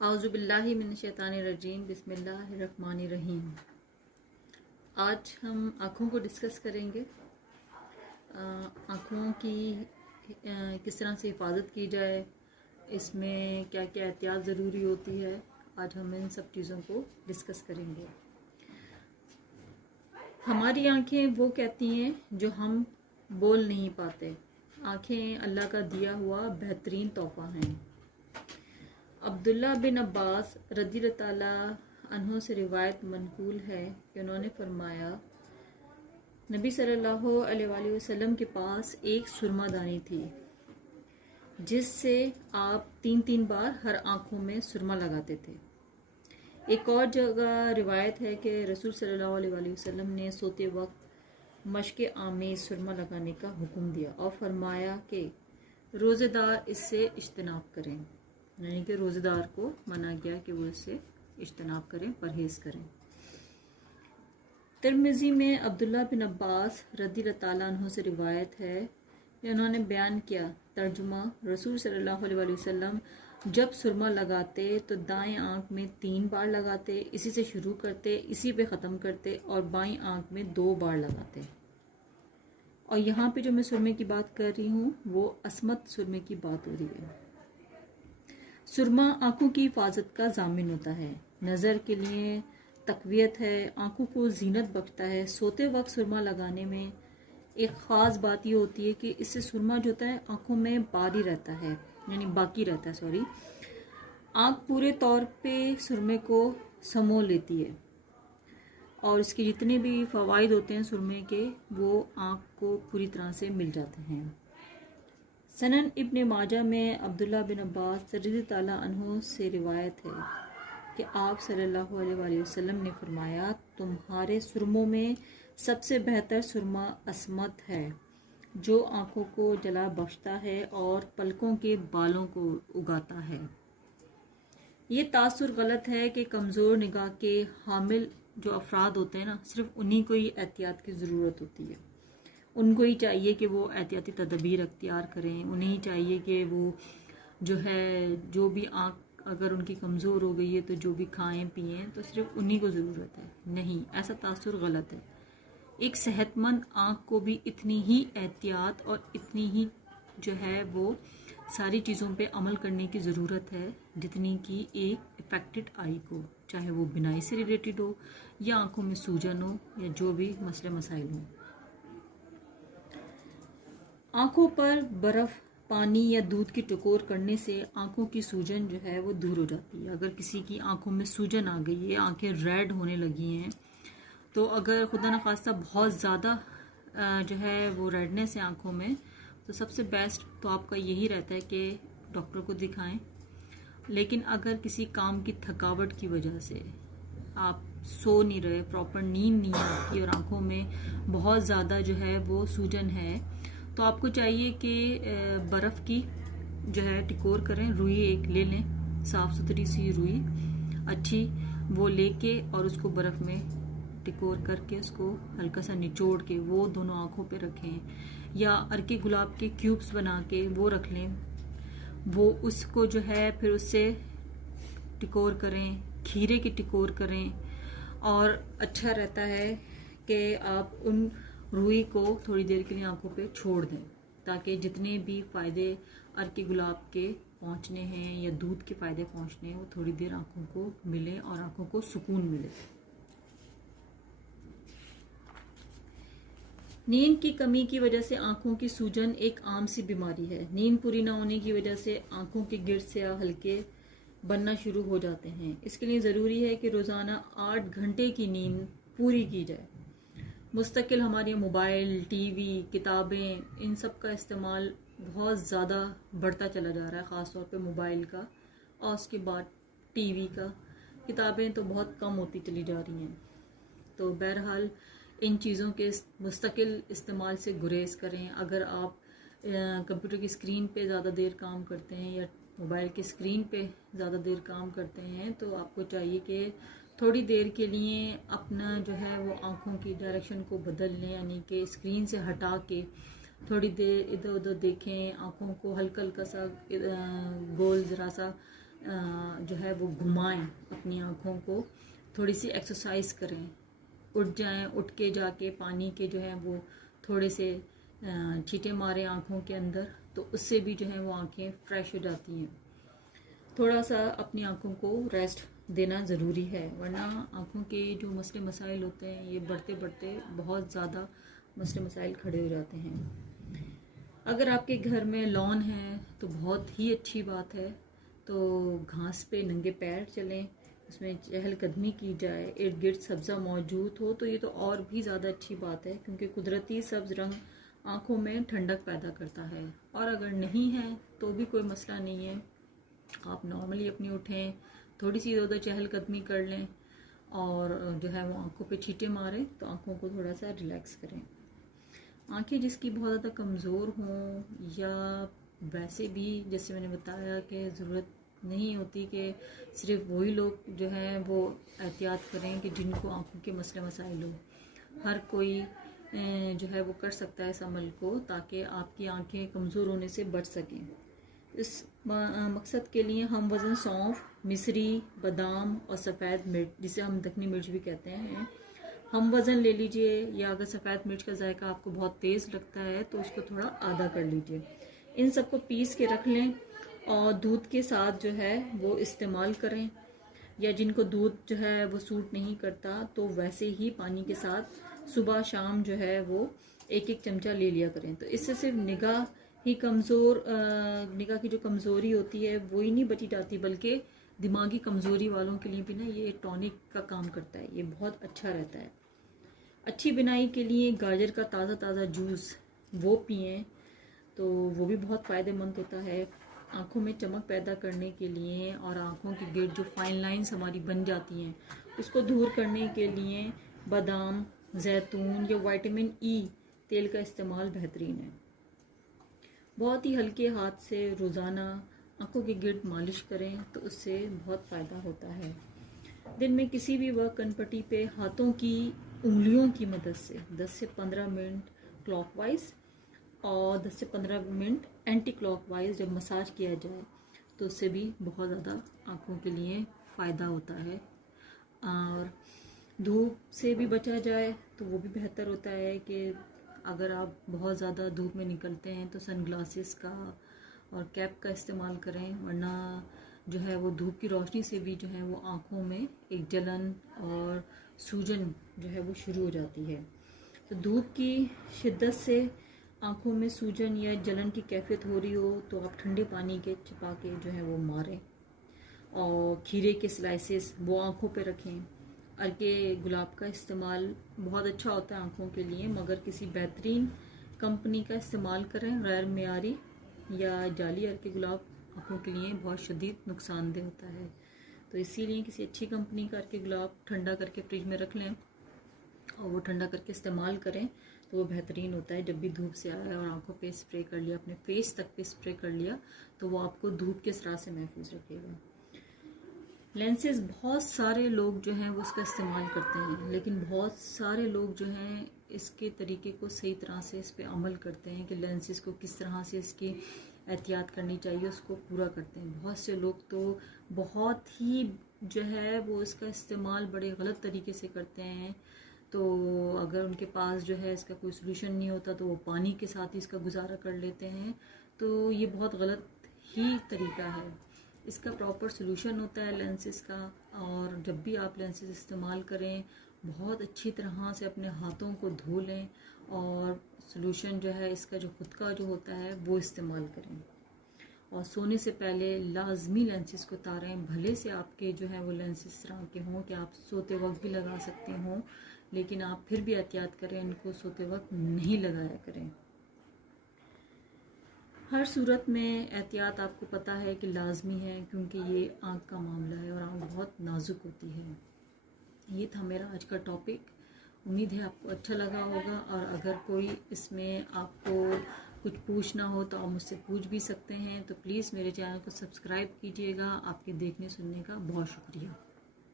आउज़ुबिल्लाहि मिनश्शैतानिर्रजीम बिस्मिल्लाहिर्रहमानिर्रहीम। आज हम आँखों को डिस्कस करेंगे। आँखों की किस तरह से हिफाजत की जाए, इसमें क्या क्या एहतियात ज़रूरी होती है। आज हम इन सब चीज़ों को डिस्कस करेंगे। हमारी आँखें वो कहती हैं जो हम बोल नहीं पाते। आँखें अल्लाह का दिया हुआ बेहतरीन तोहफ़ा हैं। अब्दुल्ला बिन अब्बास रज़ियल्लाहु ताला अन्हु से रिवायत मनकूल है कि उन्होंने फरमाया, नबी सल्लल्लाहु अलैहि वसल्लम के पास एक सुरमादानी थी जिससे आप 3-3 बार हर आँखों में सुरमा लगाते थे। एक और जगह रिवायत है कि रसूल सल्लल्लाहु अलैहि वसल्लम ने सोते वक्त मश्क आमेज़ सुरमा लगाने का हुक्म दिया और फरमाया कि रोज़ेदार इससे इज्तनाब करें, यानी कि रोज़ेदार को मना किया कि वो इससे इज्तनाब करें, परहेज़ करें। तिरमिज़ी में अब्दुल्ला बिन अब्बास रज़ियल्लाहु ताला अन्हु से रिवायत है कि उन्होंने बयान किया, तर्जुमा, रसूल सल्लल्लाहु अलैहि वसल्लम जब सुरमा लगाते तो दाएं आँख में 3 बार लगाते, इसी से शुरू करते, इसी पे ख़त्म करते और बाईं आँख में 2 बार लगाते। और यहाँ पे जो मैं सुरमे की बात कर रही हूँ वो असमत सुरमे की बात हो रही है। सुरमा आँखों की हिफाजत का ज़ामिन होता है, नज़र के लिए तक़वियत है, आँखों को जीनत बख्शता है। सोते वक्त सुरमा लगाने में एक ख़ास बात ये होती है कि इससे सुरमा जो होता है आँखों में बारी रहता है, यानी बाकी रहता है, आँख पूरे तौर पे सुरमे को समो लेती है और इसके जितने भी फ़वाइद होते हैं सुरमे के, वो आँख को पूरी तरह से मिल जाते हैं। सनन इब्ने माजा में अब्दुल्ला बिन अब्बास रज़ियल्लाहु ताला अन्हु से रिवायत है कि आप सल्लल्लाहु अलैहि वसल्लम ने फरमाया, तुम्हारे सुरमों में सबसे बेहतर सुरमा असमत है जो आँखों को जला बख्शता है और पलकों के बालों को उगाता है। ये तासुर गलत है कि कमज़ोर निगाह के हामिल जो अफराद होते हैं ना, सिर्फ उन्हीं को ही एहतियात की ज़रूरत होती है। उनको ही चाहिए कि वो एहतियाती तदबीर अख्तियार करें, उन्हें ही चाहिए कि वो जो भी आँख अगर उनकी कमज़ोर हो गई है तो जो भी खाएं पिएं तो सिर्फ उन्हीं को ज़रूरत है। नहीं, ऐसा तासुर गलत है। एक सेहतमंद आँख को भी इतनी ही एहतियात और इतनी ही वो सारी चीज़ों पे अमल करने की ज़रूरत है जितनी कि एक इफेक्टेड आई को, चाहे वो बिनाई से रिलेटेड हो या आँखों में सूजन हो या जो भी मसले मसाइल हो। आँखों पर बर्फ़, पानी या दूध की टकोर करने से आँखों की सूजन वो दूर हो जाती है। अगर किसी की आँखों में सूजन आ गई है, आँखें रेड होने लगी हैं, तो अगर खुदा न खास्ता बहुत ज़्यादा वो रेडनेस है आँखों में, तो सबसे बेस्ट तो आपका यही रहता है कि डॉक्टर को दिखाएं। लेकिन अगर किसी काम की थकावट की वजह से आप सो नहीं रहे, प्रॉपर नींद नहीं आती और आँखों में बहुत ज़्यादा वो सूजन है, तो आपको चाहिए कि बर्फ़ की टिकोर करें। रुई एक ले लें, साफ़ सुथरी सी रुई अच्छी, वो लेके और उसको बर्फ़ में टिकोर करके उसको हल्का सा निचोड़ के वो दोनों आँखों पे रखें, या अरके गुलाब के क्यूब्स बना के वो रख लें। वो उसको फिर उससे टिकोर करें, खीरे की टिकोर करें। और अच्छा रहता है कि आप उन रुई को थोड़ी देर के लिए आंखों पे छोड़ दें, ताकि जितने भी फ़ायदे अरके गुलाब के पहुंचने हैं या दूध के फ़ायदे पहुंचने हैं वो थोड़ी देर आंखों को मिले और आंखों को सुकून मिले। नींद की कमी की वजह से आंखों की सूजन एक आम सी बीमारी है। नींद पूरी ना होने की वजह से आंखों के गिर्द से हल्के बनना शुरू हो जाते हैं। इसके लिए ज़रूरी है कि रोज़ाना 8 घंटे की नींद पूरी की जाए। मुस्तकिल हमारे मोबाइल, टीवी, किताबें, इन सब का इस्तेमाल बहुत ज़्यादा बढ़ता चला जा रहा है, ख़ास तौर पे मोबाइल का, और उसके बाद टीवी का। किताबें तो बहुत कम होती चली जा रही हैं। तो बहरहाल इन चीज़ों के मुस्तकिल इस्तेमाल से गुरेज करें। अगर आप कंप्यूटर की स्क्रीन पे ज़्यादा देर काम करते हैं या मोबाइल की स्क्रीन पे ज़्यादा देर काम करते हैं, तो आपको चाहिए कि थोड़ी देर के लिए अपना वो आँखों की डायरेक्शन को बदल लें, यानी कि स्क्रीन से हटा के थोड़ी देर इधर उधर देखें, आँखों को हल्का हल्का सा गोल ज़रा सा जो है वो घुमाएं अपनी आँखों को, थोड़ी सी एक्सरसाइज करें, उठ जाएं, उठ के जाके पानी के जो है वो थोड़े से छींटे मारें आँखों के अंदर, तो उससे भी जो है वो आँखें फ्रेश हो जाती हैं। थोड़ा सा अपनी आँखों को रेस्ट देना ज़रूरी है, वरना आँखों के जो मसले मसाइल होते हैं ये बढ़ते बढ़ते बहुत ज़्यादा मसले मसाइल खड़े हो जाते हैं। अगर आपके घर में लॉन है तो बहुत ही अच्छी बात है, तो घास पे नंगे पैर चलें, उसमें चहलकदमी की जाए, इर्द गिर्द सब्ज़ा मौजूद हो तो ये तो और भी ज़्यादा अच्छी बात है, क्योंकि कुदरती सब्ज़ रंग आँखों में ठंडक पैदा करता है। और अगर नहीं है तो भी कोई मसला नहीं है, आप नॉर्मली अपनी उठें, थोड़ी सी इधर उधर चहलकदमी कर लें और जो है वो आँखों पे छींटे मारें तो आँखों को थोड़ा सा रिलैक्स करें। आँखें जिसकी बहुत ज़्यादा कमज़ोर हों या वैसे भी जैसे मैंने बताया कि ज़रूरत नहीं होती कि सिर्फ वही लोग जो हैं वो एहतियात करें कि जिनको आँखों के मसले मसाइल हो, हर कोई जो है वो कर सकता है इस अमल को, ताकि आपकी आँखें कमज़ोर होने से बच सकें। इस मकसद के लिए हम वज़न सौंफ, मिश्री, बादाम और सफ़ेद मिर्च, जिसे हम दखनी मिर्च भी कहते हैं, हम वज़न ले लीजिए, या अगर सफ़ेद मिर्च का जायका आपको बहुत तेज़ लगता है तो उसको थोड़ा आधा कर लीजिए। इन सबको पीस के रख लें और दूध के साथ जो है वो इस्तेमाल करें, या जिनको दूध जो है वो सूट नहीं करता तो वैसे ही पानी के साथ सुबह शाम जो है वो एक एक चमचा ले लिया करें। तो इससे सिर्फ निगाह की जो कमज़ोरी होती है वो ही नहीं बची जाती, बल्कि दिमागी कमज़ोरी वालों के लिए भी ना ये टॉनिक का काम करता है, ये बहुत अच्छा रहता है। अच्छी बिनाई के लिए गाजर का ताज़ा ताज़ा जूस वो पिएं, तो वो भी बहुत फ़ायदेमंद होता है। आँखों में चमक पैदा करने के लिए और आँखों के गिर्द जो फाइन लाइंस हमारी बन जाती हैं उसको दूर करने के लिए बादाम, जैतून या विटामिन ई तेल का इस्तेमाल बेहतरीन है। बहुत ही हल्के हाथ से रोज़ाना आँखों के गिर्द मालिश करें तो उससे बहुत फ़ायदा होता है। दिन में किसी भी वक्त कनपट्टी पे हाथों की उंगलियों की मदद से 10 से 15 मिनट क्लॉकवाइज और 10 से 15 मिनट एंटी क्लॉकवाइज जब मसाज किया जाए तो उससे भी बहुत ज़्यादा आँखों के लिए फ़ायदा होता है। और धूप से भी बचा जाए तो वो भी बेहतर होता है कि अगर आप बहुत ज़्यादा धूप में निकलते हैं तो सनग्लासेस का और कैप का इस्तेमाल करें, वरना जो है वो धूप की रोशनी से भी जो है वो आँखों में एक जलन और सूजन जो है वो शुरू हो जाती है। तो धूप की शिद्दत से आँखों में सूजन या जलन की कैफियत हो रही हो तो आप ठंडे पानी के छिपा के जो है वो मारें, और खीरे के स्लाइसेस वो आँखों पे रखें। अर्के गुलाब का इस्तेमाल बहुत अच्छा होता है आँखों के लिए, मगर किसी बेहतरीन कंपनी का इस्तेमाल करें, गैर मेयारी या जाली अर्के गुलाब आँखों के लिए बहुत शदीद नुकसानदेह होता है। तो इसीलिए किसी अच्छी कंपनी का अर्के गुलाब ठंडा करके फ्रिज में रख लें और वो ठंडा करके इस्तेमाल करें तो वो बेहतरीन होता है। जब भी धूप से आया और आँखों पे स्प्रे कर लिया, अपने फेस तक पे स्प्रे कर लिया, तो वो आपको धूप के असरा से महफूज रखेगा। लेंसेज बहुत सारे लोग जो हैं वो उसका इस्तेमाल करते हैं, लेकिन बहुत सारे लोग जो हैं इसके तरीके को सही तरह से इस पर अमल करते हैं कि लेंसेज को किस तरह से इसकी एहतियात करनी चाहिए उसको पूरा करते हैं। बहुत से लोग तो बहुत ही जो है वो इसका इस्तेमाल बड़े गलत तरीके से करते हैं, तो अगर उनके पास जो है इसका कोई सोल्यूशन नहीं होता तो वो पानी के साथ ही इसका गुजारा कर लेते हैं। तो ये बहुत गलत ही तरीका है। इसका प्रॉपर सोल्यूशन होता है लेंसेज का, और जब भी आप लेंसेज इस्तेमाल करें बहुत अच्छी तरह से अपने हाथों को धो लें और सोल्यूशन जो है इसका जो खुद का जो होता है वो इस्तेमाल करें। और सोने से पहले लाजमी लेंसेज को उतारें, भले से आपके जो है वो लेंसेज इस तरह के हों कि आप सोते वक्त भी लगा सकते हों, लेकिन आप फिर भी एहतियात करें, इनको सोते वक्त नहीं लगाया करें। हर सूरत में एहतियात आपको पता है कि लाजमी है, क्योंकि ये आँख का मामला है और आँख बहुत नाजुक होती है। ये था मेरा आज का टॉपिक, उम्मीद है आपको अच्छा लगा होगा। और अगर कोई इसमें आपको कुछ पूछना हो तो आप मुझसे पूछ भी सकते हैं। तो प्लीज़ मेरे चैनल को सब्सक्राइब कीजिएगा। आपके देखने सुनने का बहुत शुक्रिया।